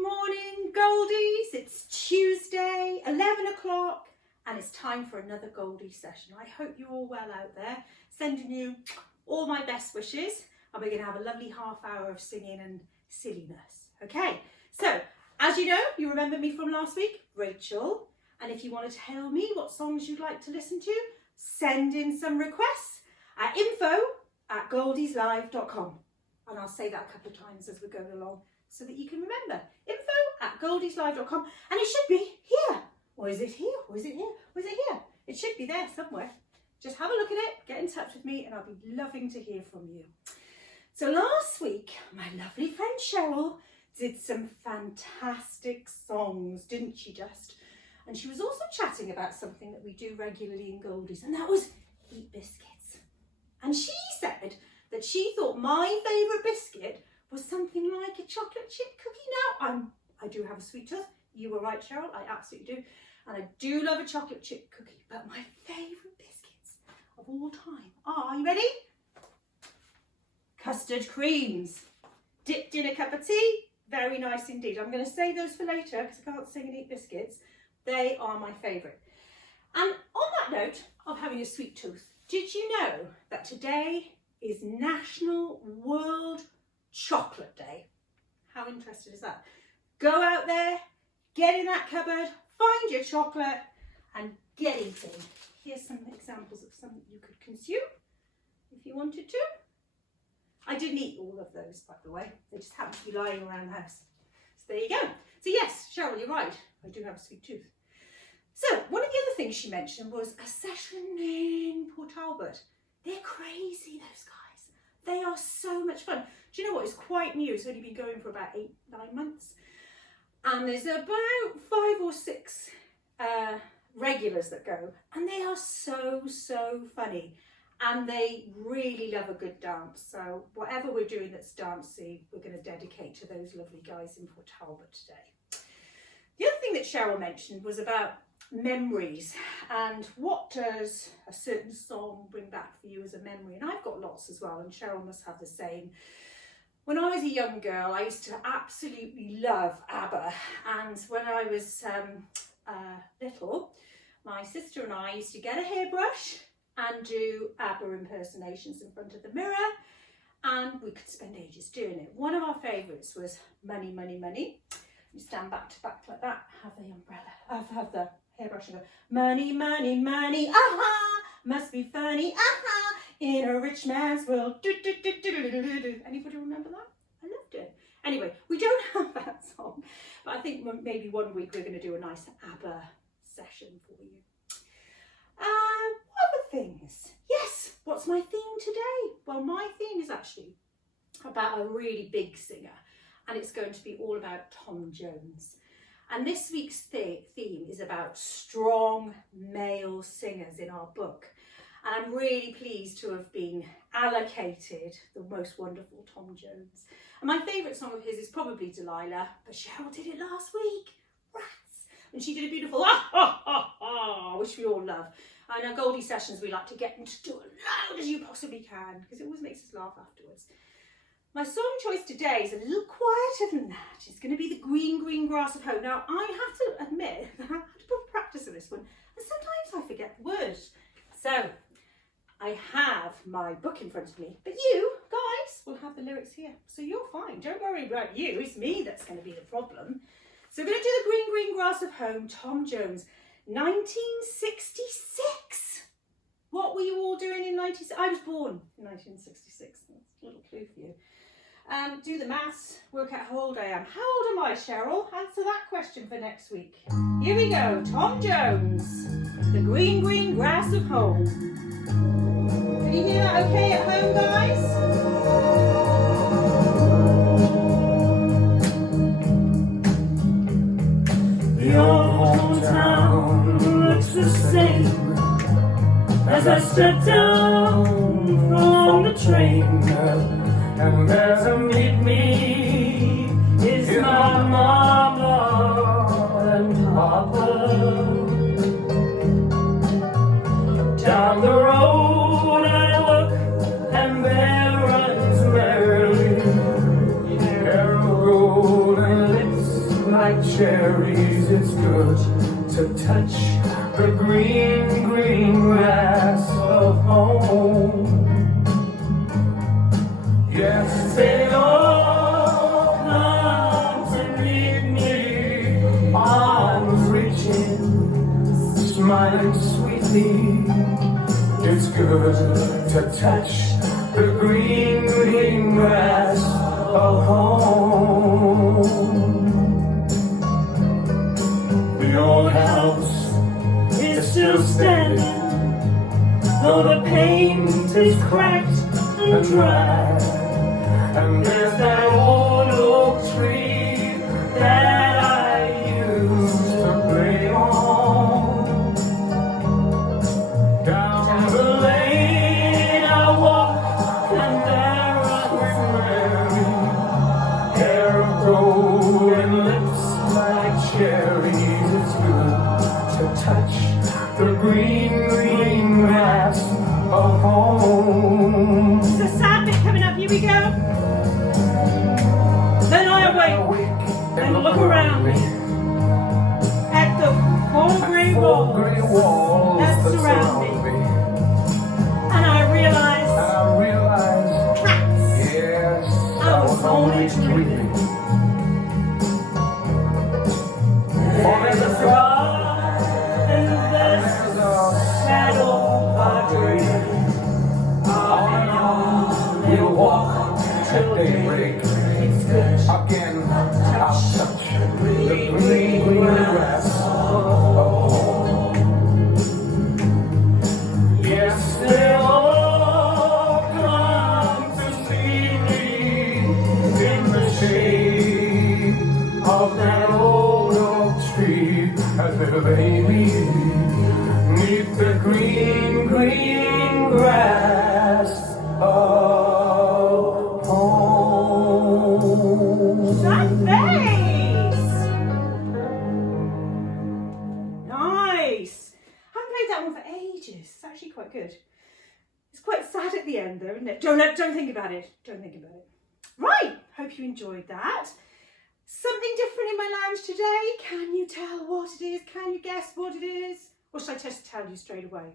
morning, Goldies. It's Tuesday, 11 o'clock, and it's time for another Goldie session. I hope you're all well out there. Sending you all my best wishes, and we're going to have a lovely half hour of singing and silliness. Okay, so as you know, you remember me from last week, Rachel, and if you want to tell me what songs you'd like to listen to, send in some requests at info@goldieslive.com, and I'll say that a couple of times as we're going along, so that you can remember, info@goldieslive.com, and it should be here. Or is it here? Or is it here? Or is it here? It should be there somewhere. Just have a look at it, get in touch with me, and I'll be loving to hear from you. So last week, my lovely friend Cheryl did some fantastic songs, didn't she just? And she was also chatting about something that we do regularly in Goldies, and that was eat biscuits. And she said that she thought my favourite biscuit was something like a chocolate chip cookie. Now, I do have a sweet tooth. You were right, Cheryl, I absolutely do. And I do love a chocolate chip cookie, but my favourite biscuits of all time are you ready? Custard creams, dipped in a cup of tea. Very nice indeed. I'm going to save those for later because I can't sing and eat biscuits. They are my favourite. And on that note of having a sweet tooth, did you know that today is National World Chocolate Day? How interesting is that? Go out there, get in that cupboard, find your chocolate and get eating. Here's some examples of some that you could consume if you wanted to. I didn't eat all of those, by the way. They just happen to be lying around the house. So there you go. So yes, Cheryl, you're right. I do have a sweet tooth. So one of the other things she mentioned was a session in Port Talbot. They're crazy, those guys. They are so much fun. Do you know what? It's quite new. It's only been going for about 8-9 months. And there's about 5 or 6 regulars that go. And they are so funny. And they really love a good dance. So whatever we're doing that's dancey, we're going to dedicate to those lovely guys in Port Talbot today. The other thing that Cheryl mentioned was about memories and what does a certain song bring back for you as a memory. And I've got lots as well, and Cheryl must have the same. When I was a young girl, I used to absolutely love ABBA. And when I was little, my sister and I used to get a hairbrush and do ABBA impersonations in front of the mirror, and we could spend ages doing it. One of our favourites was Money, Money, Money. You stand back to back like that, have the umbrella, have the hairbrush and go, money, money, money, aha, must be funny, aha, in a rich man's world, do, do, do, do, do, do, do. Anybody remember that? I loved it. Anyway, we don't have that song, but I think maybe one week we're going to do a nice ABBA session for you. Other things. Yes, what's my theme today? Well, my theme is actually about a really big singer, and it's going to be all about Tom Jones. And this week's theme is about strong male singers in our book. And I'm really pleased to have been allocated the most wonderful Tom Jones. And my favourite song of his is probably Delilah, but Cheryl did it last week. Rats! And she did a beautiful which we all love. And our Goldie sessions, we like to get them to do as loud as you possibly can, because it always makes us laugh afterwards. My song choice today is a little quieter than that. It's going to be The Green, Green Grass of Home. Now, I have to admit that I have to put practice in this one, and sometimes I forget the words. So, I have my book in front of me, but you guys will have the lyrics here, so you're fine. Don't worry about you. It's me that's going to be the problem. So we're going to do The Green, Green Grass of Home, Tom Jones, 1966. What were you all doing in 1966? I was born in 1966. That's a little clue for you. Do the maths, work out how old I am. How old am I, Cheryl? Answer that question for next week. Here we go. Tom Jones, The Green, Green Grass of Home. Can you hear that okay at home, guys? The old hometown looks the same as I step down from the train, and there to meet me is my mama and papa. Down the road I look, and there runs Mary, her golden lips like cherries. It's good to touch the green, green grass of home. Yes, they all come to meet me, arms reaching, smiling sweetly. It's good to touch the green, green grass of home. The old house is still standing, though the paint is cracked and dry. And there's that old oak tree that I used to play on. Down the lane I walk, and there was Mary, hair of gold and lips like cherries. It's good to touch the green, green grass of home. There's a sad bit coming up, here we go. Then I awake and look around me at the four grey walls that surround me. And I realize, yes, I was only dreaming. Oh, there's a fly and there's a shadow of dream. On and on we'll walk till daybreak. It's good. Again, I'll touch the green, green grass of home. Yes, they all come to see me in the shade of that old oak tree, as they lay me 'neath the green, green grass of home. That face! Nice! Haven't played that one for ages. It's actually quite good. It's quite sad at the end though, isn't it? Don't think about it. Don't think about it. Right, hope you enjoyed that. Something different in my lounge today. Can you tell what it is? Can you guess what it is? Or should I just tell you straight away?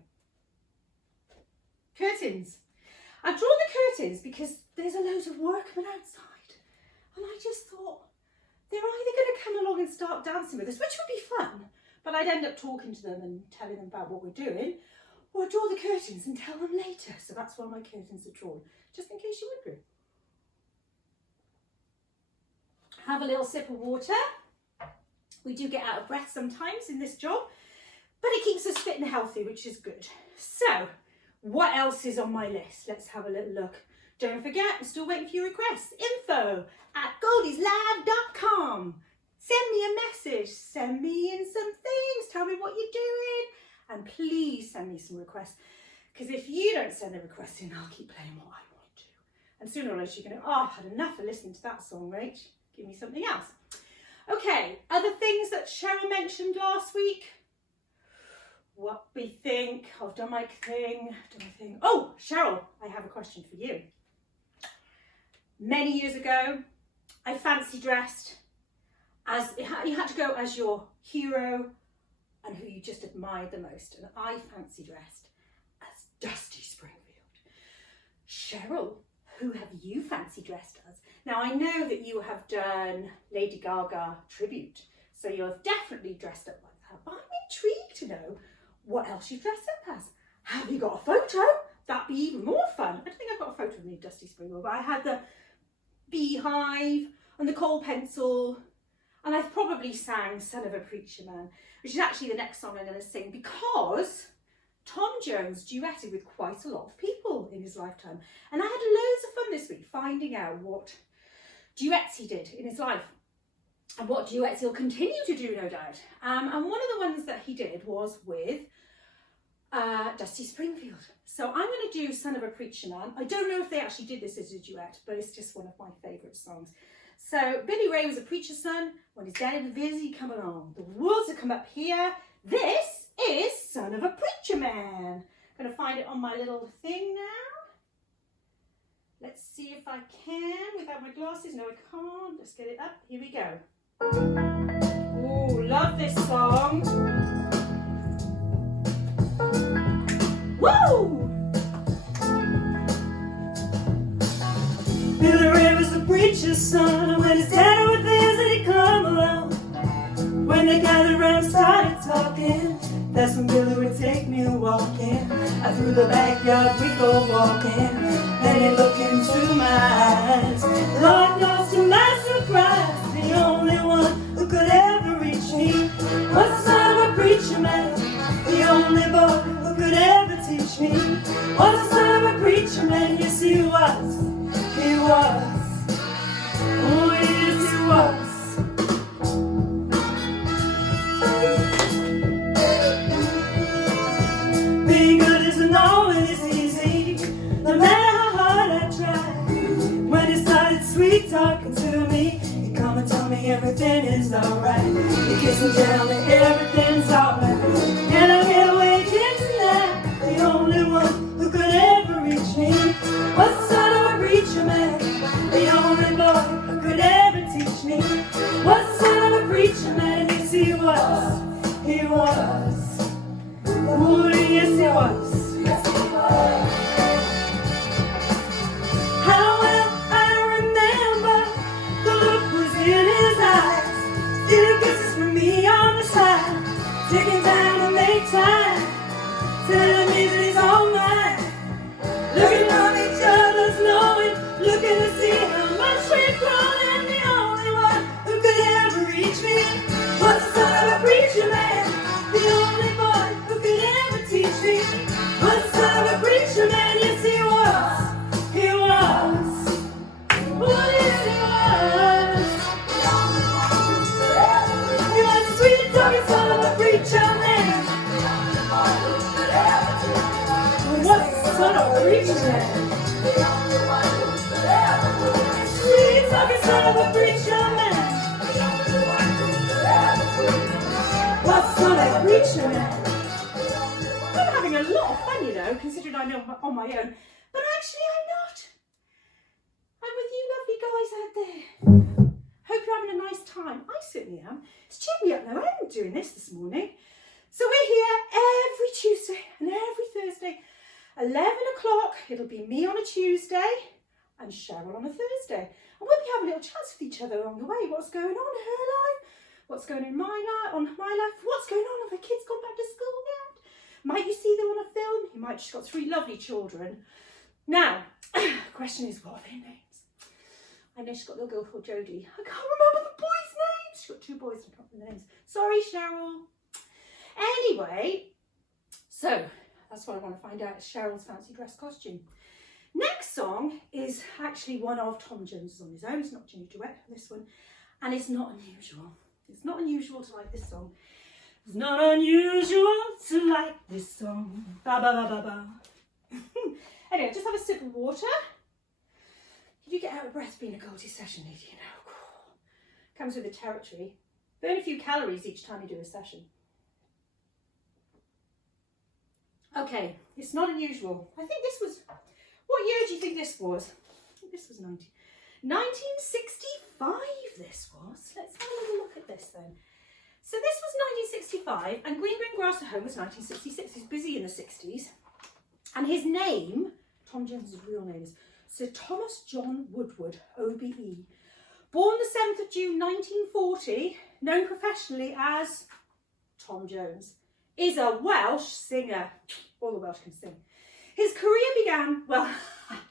Curtains. I draw the curtains because there's a load of workmen outside, and I just thought they're either going to come along and start dancing with us, which would be fun, but I'd end up talking to them and telling them about what we're doing, or I'd draw the curtains and tell them later. So that's why my curtains are drawn, just in case you're wondering. Have a little sip of water. We do get out of breath sometimes in this job, but it keeps us fit and healthy, which is good. So, what else is on my list? Let's have a little look. Don't forget, I'm still waiting for your requests. info@goldieslive.com. Send me a message. Send me in some things. Tell me what you're doing. And please send me some requests. Because if you don't send the requests in, I'll keep playing what I want to. And sooner or later you're going to, oh, I've had enough of listening to that song, Rach. Give me something else. Okay, other things that Cheryl mentioned last week. What we think. I've done my thing. Oh, Cheryl, I have a question for you. Many years ago, I fancy dressed as, you had to go as your hero and who you just admired the most. And I fancy dressed as Dusty Springfield. Cheryl, who have you fancy dressed as? Now, I know that you have done Lady Gaga tribute, so you're definitely dressed up like that. But I'm intrigued to know what else you've dressed up as. Have you got a photo? That'd be even more fun. I don't think I've got a photo of me, Dusty Springfield, but I had the beehive and the coal pencil, and I've probably sang Son of a Preacher Man, which is actually the next song I'm going to sing, because Tom Jones duetted with quite a lot of people in his lifetime. And I had loads of fun this week finding out what duets he did in his life and what duets he'll continue to do, no doubt. And one of the ones that he did was with Dusty Springfield. So I'm going to do Son of a Preacher Man. I don't know if they actually did this as a duet, but it's just one of my favourite songs. So Billy Ray was a preacher's son. When his daddy was busy, come along. The wolves have come up here. This is Son of a Preacher Man. I'm going to find it on my little thing now. Let's see if I can without my glasses. No, I can't. Let's get it up. Here we go. love this song. Woo! Billy Ray was the preacher's son. When his daddy was there, said he'd come along. When they gathered around and started talking, that's when Billy would take me walking. Out through the backyard we go walking. Then he looked into my eyes. Lord knows to my surprise, the only one who could ever reach me was the son of a preacher man. The only boy who could ever teach me was the son of a preacher man. Yes, he was. He was. Oh, yes, he was. Being good isn't always easy, no matter how hard I try. When he started sweet talking to me, he'd come and tell me everything is alright. He'd kiss and tell me everything's alright. And I can't wait tonight. The only one who could ever reach me was the son of a preacher man. The only boy who could ever teach me was the son of a preacher man. Yes, he was. He was. Ooh, yes, he was. Yes, he was. How well I remember the look was in his eyes. Stealing kisses from me on the side, taking time to make time, telling me that he's all mine. Looking on each other's knowing, looking to see how much we've grown. And the only one who could ever reach me was the son of a preacher man. The only boy who could ever teach me was the son of a preacher man. Yes, he was. He was. Oh, yes, he was. He was the sweet talking son of a preacher man. What's the son of a preacher man? Sweet talking son of a preacher man. What's the son of a preacher man? I'm having a lot of fun, you know, considering I'm on my own. But actually, I'm not. I'm with you lovely guys out there. Hope you're having a nice time. I certainly am. It's cheered me up now. I am doing this morning. So we're here every Tuesday and every Thursday. 11 o'clock. It'll be me on a Tuesday and Cheryl on a Thursday. And we'll be having little chats with each other along the way. What's going on in her life? What's going on in my life? What's going on? Have the kids gone back to school yet? Might you see them on a film? You might just got 3 lovely children. Now, the question is, what are their names? I know she's got a little girl called Jodie. I can't remember the boys' names. She's got 2 boys, I can't remember their names. Sorry, Cheryl. Anyway, so that's what I want to find out, is Cheryl's fancy dress costume. Next song is actually one of Tom Jones's on his own. It's not Ginger Duet, this one. And it's not unusual. It's not unusual to like this song. It's not unusual to like this song. Ba ba ba ba ba. Anyway, just have a sip of water. Did you get out of breath being a Goldies session, lady? You know, comes with the territory. Burn a few calories each time you do a session. Okay, it's not unusual. I think this was, what year do you think this was? I think this was 1965 this was. Let's have a little look at this then. So this was 1965 and Green Green Grass at Home was 1966. He's busy in the 60s. And his name, Tom Jones's real name is Sir Thomas John Woodward, OBE. Born the 7th of June 1940, known professionally as Tom Jones, is a Welsh singer. All the Welsh can sing. His career began, well,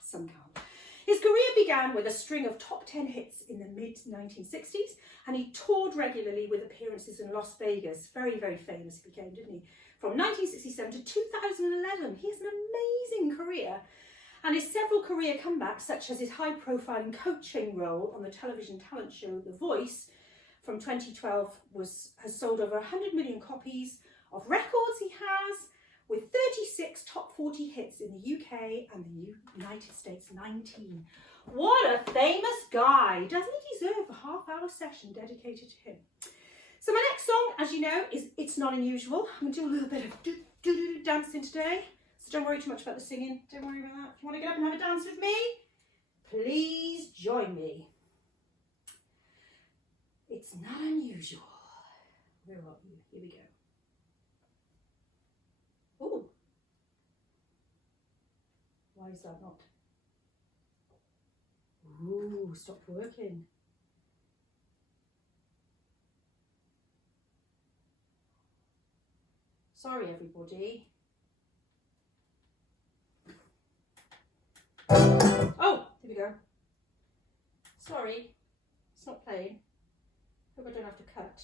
some can't. His career began with a string of top 10 hits in the mid-1960s, and he toured regularly with appearances in Las Vegas. Very, very famous he became, didn't he? From 1967 to 2011, he has an amazing career. And his several career comebacks, such as his high-profile and coaching role on the television talent show The Voice from 2012, has sold over 100 million copies of records he has, with 36 top 40 hits in the UK and the United States, 19. What a famous guy. Doesn't he deserve a half-hour session dedicated to him? So my next song, as you know, is It's Not Unusual. I'm going to do a little bit of dancing today. So don't worry too much about the singing. Don't worry about that. If you want to get up and have a dance with me, please join me. It's not unusual. Where are you? Here we go. Ooh. Why is that not? Ooh, stopped working. Sorry, everybody. Oh, here we go. Sorry, it's not playing. Hope I don't have to cut.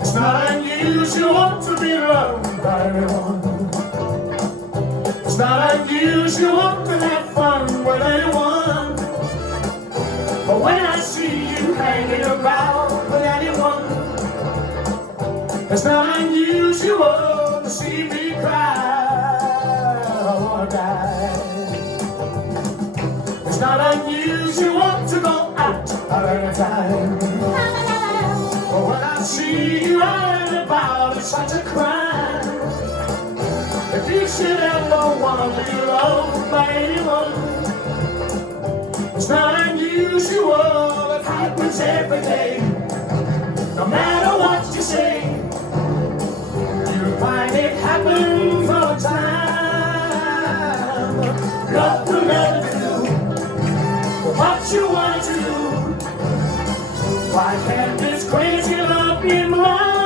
It's not unusual to be loved by anyone. It's not unusual to have fun with anyone. But when I see you hanging around with anyone, it's not unusual to see me cry. I wanna die. It's not unusual to go out at any time. But when I see you out and about, it's such a crime. If you should ever want to be loved by anyone, it's not unusual, it happens every day. No matter what you say, you'll find it happens all the time. Love will never do what you want to do. Why can't this crazy love be mine?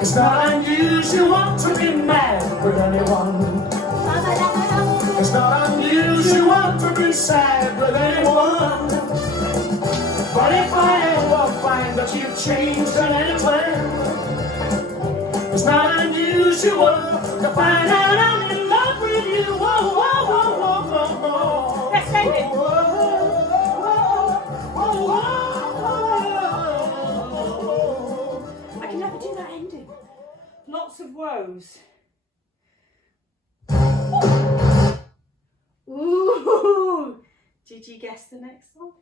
It's not unusual to be mad with anyone. It's not unusual to be sad with anyone. But if I ever find that you've changed in any plan, it's not unusual to find out I'm in love with you. Whoa, whoa, whoa, whoa, whoa, whoa. Let's end it. I can never do that ending. Lots of woes. Ooh! Did you guess the next song?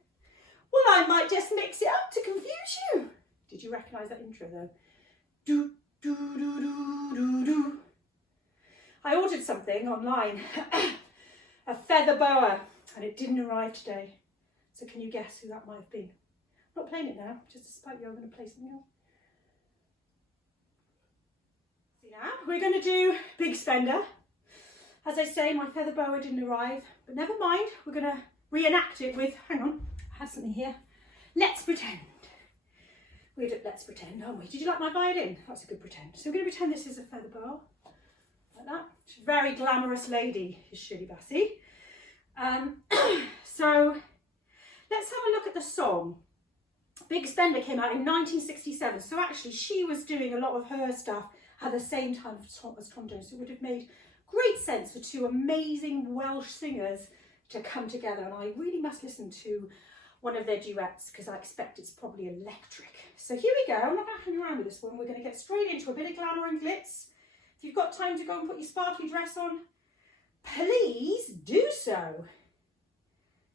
Well, I might just mix it up to confuse you. Did you recognise that intro though? Do, do, do, do, do, do. I ordered something online, a feather boa, and it didn't arrive today. So can you guess who that might have been? I'm not playing it now, just to spite you, I'm going to play something else. See now, we're going to do Big Spender. As I say, my feather boa didn't arrive, but never mind, we're going to reenact it with, hang on, I have something here. Let's pretend. We're at Let's Pretend, aren't we? Did you like my violin? That's a good pretend. So we're going to pretend this is a feather boa, like that. She's a very glamorous lady, is Shirley Bassey. So let's have a look at the song. Big Spender came out in 1967, so actually she was doing a lot of her stuff at the same time as Tom Jones, so it would have made great sense for two amazing Welsh singers to come together, and I really must listen to one of their duets because I expect it's probably electric. So here we go. I'm not going to hang around with this one. We're going to get straight into a bit of glamour and glitz. If you've got time to go and put your sparkly dress on, please do so.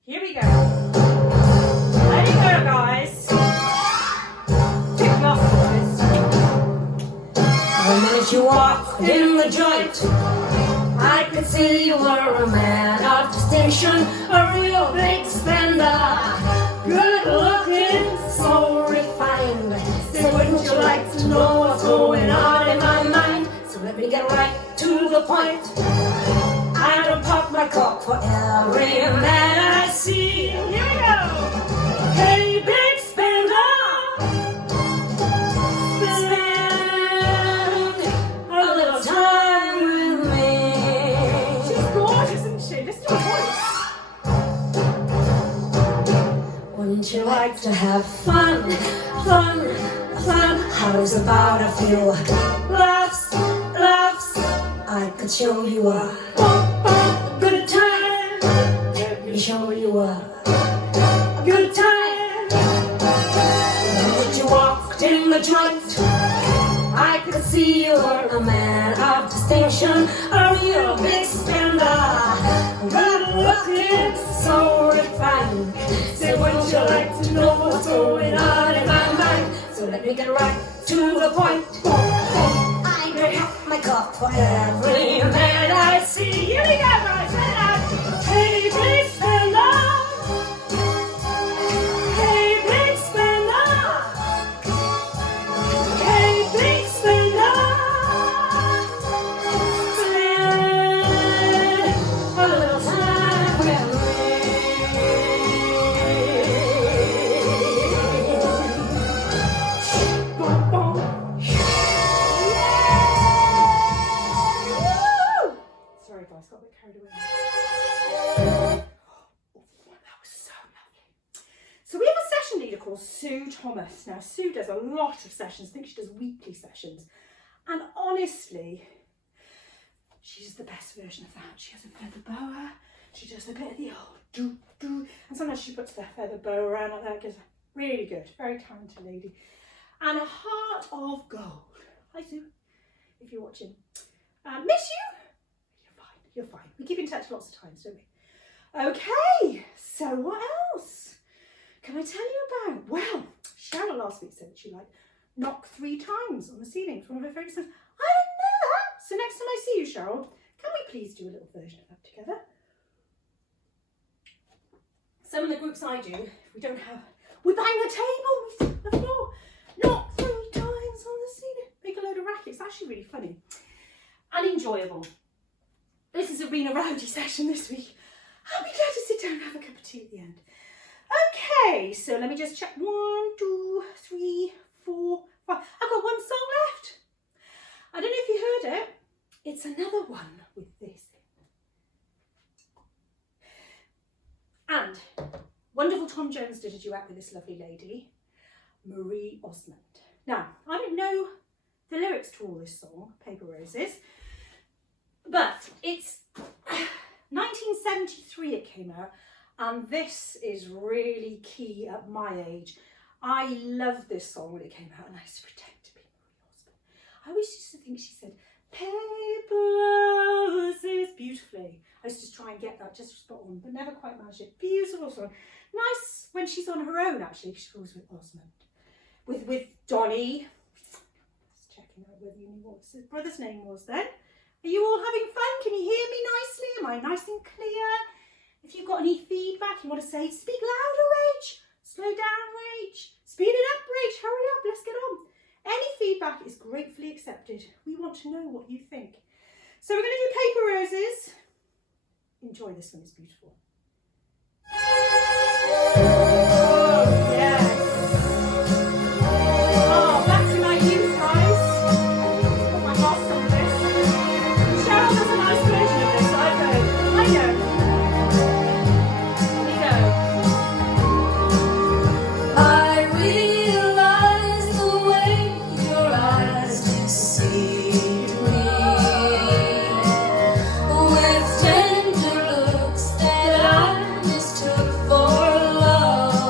Here we go. There you go, guys. Tick off, boys. The minute you walked in the joint, I could see you were a man of distinction, a real big spender. Good looking, so refined. Say, wouldn't you like to know what's going on in my mind? So let me get right to the point. I don't pop my cork for every man I see. Here we go. Hey, big spender, spend a little time with me. She's gorgeous, isn't she? Listen to her voice. Wouldn't you like to have fun, fun, fun? How's about a few laughs, laughs? I could show you a good time. Let me show you a good time. When you walked in in the joint. I could see you were a man of distinction, a real big spender. Good looking, so refined. Say, wouldn't you like to know what's going on in my mind? So let me get right to the point. I could help my cup for every man I see. Here we go, guys, right now. Hey, big spender. Hey, big spender. Hey, big spender. Spend a little time with me. Boom, boom. Sorry guys, got a bit carried away. That was so lovely. So we have a session leader called Sue Thomas. Now Sue does a lot of sessions. I think she does weekly sessions. And honestly, she's the best version of that. She has a feather boa. She does a bit of the old do. And sometimes she puts the feather boa around like that. Gives really good. Very talented lady. And a heart of gold. Hi Sue, if you're watching. Miss you? You're fine. We keep in touch lots of times, don't we? Okay, so what else can I tell you about? Well, Cheryl last week said that she liked knock 3 times on the ceiling. It's one of her favourite songs. I didn't know that. So next time I see you, Cheryl, can we please do a little version of that together? Some of the groups I do, if we don't have, we bang the table, we sit on the floor, knock 3 times on the ceiling, make a load of racket. It's actually really funny and enjoyable. This is a Rena Rowdy session this week. I'll be glad to sit down and have a cup of tea at the end. Okay, so let me just check. 1, 2, 3, 4, 5. I've got 1 song left. I don't know if you heard it. It's another one with this. And wonderful Tom Jones did a duet with this lovely lady, Marie Osmond. Now, I don't know the lyrics to all this song, Paper Roses, but it's 1973 it came out, and this is really key at my age. I loved this song when it came out, and I used to pretend to be Marie Osmond. I always used to think she said, Paper Roses, beautifully. I used to try and get that just spot on, but never quite managed it. Beautiful song. Nice when she's on her own, actually. She goes with Osmond. With Donny. Just checking out whether you knew what his brother's name was then. Are you all having fun? Can you hear me nicely? Am I nice and clear? If you've got any feedback, you want to say, speak louder, Rach. Slow down, Rach. Speed it up, Rach. Hurry up, let's get on. Any feedback is gratefully accepted. We want to know what you think. So we're going to do Paper Roses. Enjoy this one, it's beautiful. Oh, yes. Oh, back to my youth, guys. Put my heart on this. Cheryl has a nice version of this, I've heard. I know. Here we go. I realize the way your eyes deceive me, with tender looks that I mistook for love.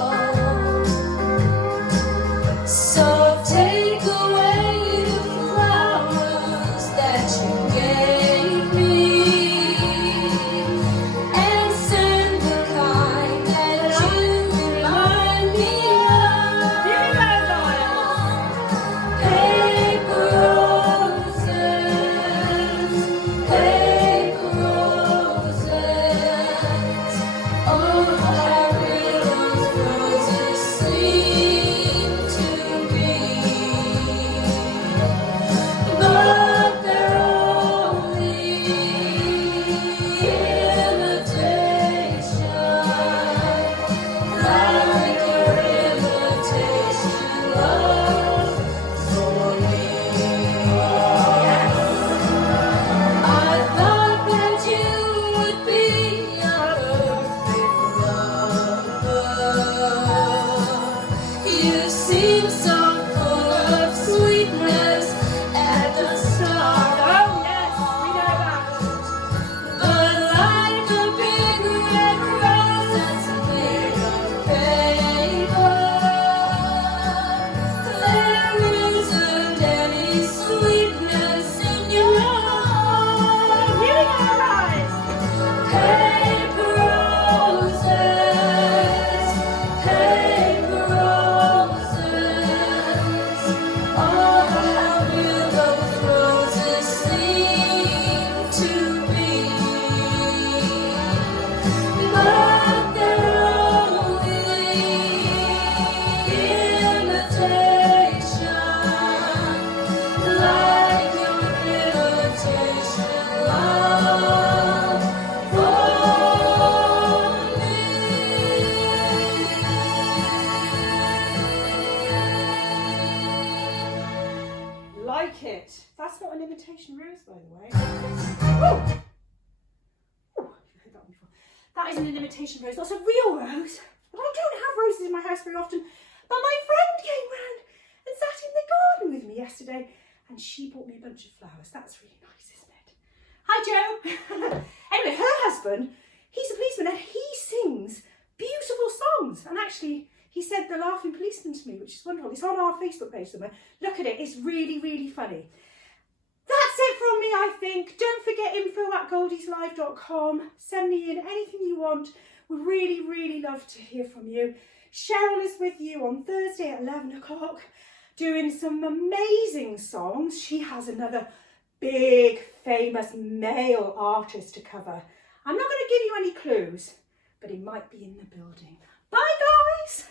like it. That's not an imitation rose, by the way. Oh! Oh, you've heard that one before. That isn't an imitation rose, that's a real rose. But I don't have roses in my house very often. But my friend came round and sat in the garden with me yesterday, and she bought me a bunch of flowers. That's really nice, isn't it? Hi, Joe. Anyway, her husband, he's a policeman and he sings beautiful songs. And actually, he said The Laughing Policeman to me, which is wonderful. It's on our Facebook page somewhere. Look at it. It's really, really funny. That's it from me, I think. Don't forget info@goldieslive.com. Send me in anything you want. We really, really love to hear from you. Cheryl is with you on Thursday at 11 o'clock doing some amazing songs. She has another big, famous male artist to cover. I'm not going to give you any clues, but he might be in the building. Bye, guys.